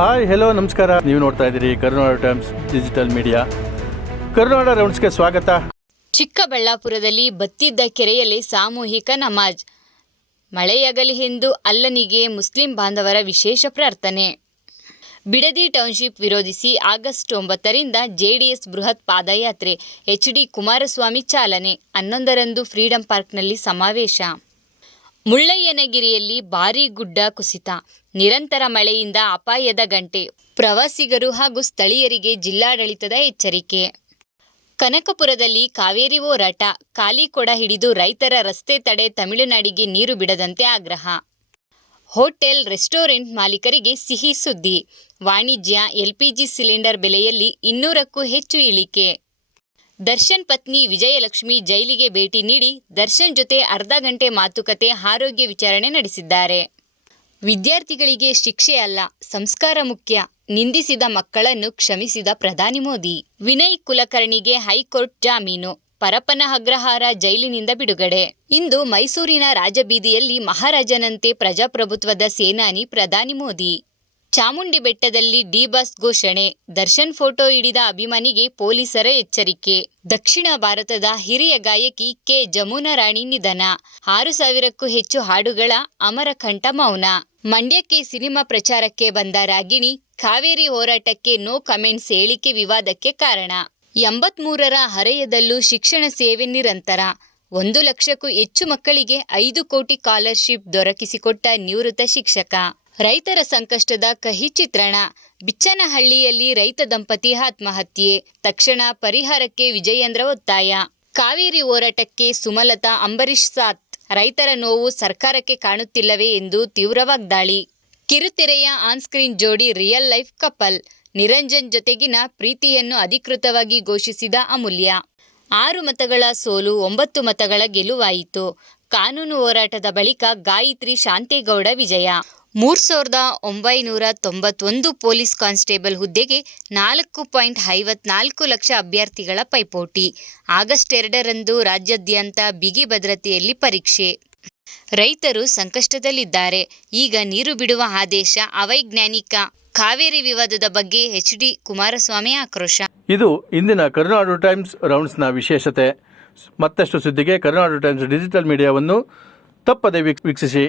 Hi hello ನಮಸ್ಕಾರ. ನೀವು ನೋಡ್ತಾ ಇದ್ದೀರಿ ಕರುನಾಡ ಟೈಮ್ಸ್ ಡಿಜಿಟಲ್ ಮೀಡಿಯಾ. ಕರುನಾಡ ರೌಂಡ್ಸ್ಗೆ ಸ್ವಾಗತ. ಚಿಕ್ಕಬಳ್ಳಾಪುರದಲ್ಲಿ ಬತ್ತಿದ್ದ ಕೆರೆಯಲ್ಲಿ ಸಾಮೂಹಿಕ ನಮಾಜ್. ಮಳೆಯಾಗಲಿ ಎಂದು ಅಲ್ಲನಿಗೆ ಮುಸ್ಲಿಂ ಬಾಂಧವರ ವಿಶೇಷ ಪ್ರಾರ್ಥನೆ. ಬಿಡದಿ ಟೌನ್ಶಿಪ್ ವಿರೋಧಿಸಿ ಆಗಸ್ಟ್ 9ರಿಂದ ಜೆಡಿಎಸ್ ಬೃಹತ್ ಪಾದಯಾತ್ರೆ. ಎಚ್.ಡಿ. ಕುಮಾರಸ್ವಾಮಿ ಚಾಲನೆ. 11ರಂದು ಫ್ರೀಡಂ ಪಾರ್ಕ್ನಲ್ಲಿ ಸಮಾವೇಶ. ಮುಳ್ಳಯ್ಯನಗಿರಿಯಲ್ಲಿ ಭಾರೀ ಗುಡ್ಡ ಕುಸಿತ. ನಿರಂತರ ಮಳೆಯಿಂದ ಅಪಾಯದ ಗಂಟೆ. ಪ್ರವಾಸಿಗರು ಹಾಗೂ ಸ್ಥಳೀಯರಿಗೆ ಜಿಲ್ಲಾಡಳಿತದ ಎಚ್ಚರಿಕೆ. ಕನಕಪುರದಲ್ಲಿ ಕಾವೇರಿ ಹೋರಾಟ. ಖಾಲಿ ಕೊಡ ಹಿಡಿದು ರೈತರ ರಸ್ತೆ ತಡೆ. ತಮಿಳುನಾಡಿಗೆ ನೀರು ಬಿಡದಂತೆ ಆಗ್ರಹ. ಹೋಟೆಲ್, ರೆಸ್ಟೋರೆಂಟ್ ಮಾಲೀಕರಿಗೆ ಸಿಹಿ ಸುದ್ದಿ. ವಾಣಿಜ್ಯ ಎಲ್ಪಿಜಿ ಸಿಲಿಂಡರ್ ಬೆಲೆಯಲ್ಲಿ 200ಕ್ಕೂ ಹೆಚ್ಚು ಇಳಿಕೆ. ದರ್ಶನ್ ಪತ್ನಿ ವಿಜಯಲಕ್ಷ್ಮಿ ಜೈಲಿಗೆ ಭೇಟಿ ನೀಡಿ ದರ್ಶನ್ ಜೊತೆ ಅರ್ಧ ಗಂಟೆ ಮಾತುಕತೆ, ಆರೋಗ್ಯ ವಿಚಾರಣೆ ನಡೆಸಿದ್ದಾರೆ. ವಿದ್ಯಾರ್ಥಿಗಳಿಗೆ ಶಿಕ್ಷೆ ಅಲ್ಲ, ಸಂಸ್ಕಾರ ಮುಖ್ಯ. ನಿಂದಿಸಿದ ಮಕ್ಕಳನ್ನು ಕ್ಷಮಿಸಿದ ಪ್ರಧಾನಿ ಮೋದಿ. ವಿನಯ್ ಕುಲಕರ್ಣಿಗೆ ಹೈಕೋರ್ಟ್ ಜಾಮೀನು. ಪರಪ್ಪನ ಅಗ್ರಹಾರ ಜೈಲಿನಿಂದ ಬಿಡುಗಡೆ. ಇಂದು ಮೈಸೂರಿನ ರಾಜಬೀದಿಯಲ್ಲಿ ಮಹಾರಾಜನಂತೆ ಪ್ರಜಾಪ್ರಭುತ್ವದ ಸೇನಾನಿ ಪ್ರಧಾನಿ ಮೋದಿ. ಚಾಮುಂಡಿ ಬೆಟ್ಟದಲ್ಲಿ ಡಿ-ಬಾಸ್ ಘೋಷಣೆ. ದರ್ಶನ್ ಫೋಟೋ ಹಿಡಿದ ಅಭಿಮಾನಿಗೆ ಪೊಲೀಸರ ಎಚ್ಚರಿಕೆ. ದಕ್ಷಿಣ ಭಾರತದ ಹಿರಿಯ ಗಾಯಕಿ ಕೆ. ಜಮುನಾ ರಾಣಿ ನಿಧನ. 6,000ಕ್ಕೂ ಹೆಚ್ಚು ಹಾಡುಗಳ ಅಮರ ಕಂಠ ಮೌನ. ಮಂಡ್ಯಕ್ಕೆ ಸಿನಿಮಾ ಪ್ರಚಾರಕ್ಕೆ ಬಂದ ರಾಗಿಣಿ. ಕಾವೇರಿ ಹೋರಾಟಕ್ಕೆ ನೋ ಕಮೆಂಟ್ಸ್ ಹೇಳಿಕೆ ವಿವಾದಕ್ಕೆ ಕಾರಣ. 83ರ ಹರೆಯದಲ್ಲೂ ಶಿಕ್ಷಣ ಸೇವೆ ನಿರಂತರ. 1 ಲಕ್ಷಕ್ಕೂ ಹೆಚ್ಚು ಮಕ್ಕಳಿಗೆ 5 ಕೋಟಿ ಸ್ಕಾಲರ್ಶಿಪ್ ದೊರಕಿಸಿಕೊಟ್ಟ ನಿವೃತ್ತ ಶಿಕ್ಷಕ. ರೈತರ ಸಂಕಷ್ಟದ ಕಹಿ ಚಿತ್ರಣ. ಬಿಚ್ಚನಹಳ್ಳಿಯಲ್ಲಿ ರೈತ ದಂಪತಿ ಆತ್ಮಹತ್ಯೆ. ತಕ್ಷಣ ಪರಿಹಾರಕ್ಕೆ ವಿಜಯೇಂದ್ರ ಒತ್ತಾಯ. ಕಾವೇರಿ ಹೋರಾಟಕ್ಕೆ ಸುಮಲತಾ, ಅಂಬರೀಶ್ ಸಾಥ್. ರೈತರ ನೋವು ಸರ್ಕಾರಕ್ಕೆ ಕಾಣುತ್ತಿಲ್ಲವೇ ಎಂದು ತೀವ್ರ ವಾಗ್ದಾಳಿ. ಕಿರುತೆರೆಯ ಆನ್-ಸ್ಕ್ರೀನ್ ಜೋಡಿ ರಿಯಲ್ ಲೈಫ್ ಕಪಲ್. ನಿರಂಜನ್ ಜೊತೆಗಿನ ಪ್ರೀತಿಯನ್ನು ಅಧಿಕೃತವಾಗಿ ಘೋಷಿಸಿದ ಅಮೂಲ್ಯ. 6 ಮತಗಳ ಸೋಲು, 9 ಮತಗಳ ಗೆಲುವಾಯಿತು. ಕಾನೂನು ಹೋರಾಟದ ಬಳಿಕ ಗಾಯತ್ರಿ ಶಾಂತೇಗೌಡ ವಿಜಯ. 3,991 ಪೊಲೀಸ್ ಕಾನ್ಸ್ಟೇಬಲ್ ಹುದ್ದೆಗೆ 4.54 ಲಕ್ಷ ಅಭ್ಯರ್ಥಿಗಳ ಪೈಪೋಟಿ. ಆಗಸ್ಟ್ 2ರಂದು ರಾಜ್ಯಾದ್ಯಂತ ಬಿಗಿ ಭದ್ರತೆಯಲ್ಲಿ ಪರೀಕ್ಷೆ. ರೈತರು ಸಂಕಷ್ಟದಲ್ಲಿದ್ದಾರೆ. ಈಗ ನೀರು ಬಿಡುವ ಆದೇಶ ಅವೈಜ್ಞಾನಿಕ. ಕಾವೇರಿ ವಿವಾದದ ಬಗ್ಗೆ ಎಚ್.ಡಿ. ಕುಮಾರಸ್ವಾಮಿ ಆಕ್ರೋಶ. ಇದು ಇಂದಿನ ಕರುನಾಡು ಟೈಮ್ಸ್ ರೌಂಡ್ಸ್ನ ವಿಶೇಷತೆ. ಮತ್ತಷ್ಟು ಸುದ್ದಿಗೆ ಕರುನಾಡು ಟೈಮ್ಸ್ ಡಿಜಿಟಲ್ ಮೀಡಿಯಾವನ್ನು ತಪ್ಪದೆ ವೀಕ್ಷಿಸಿ.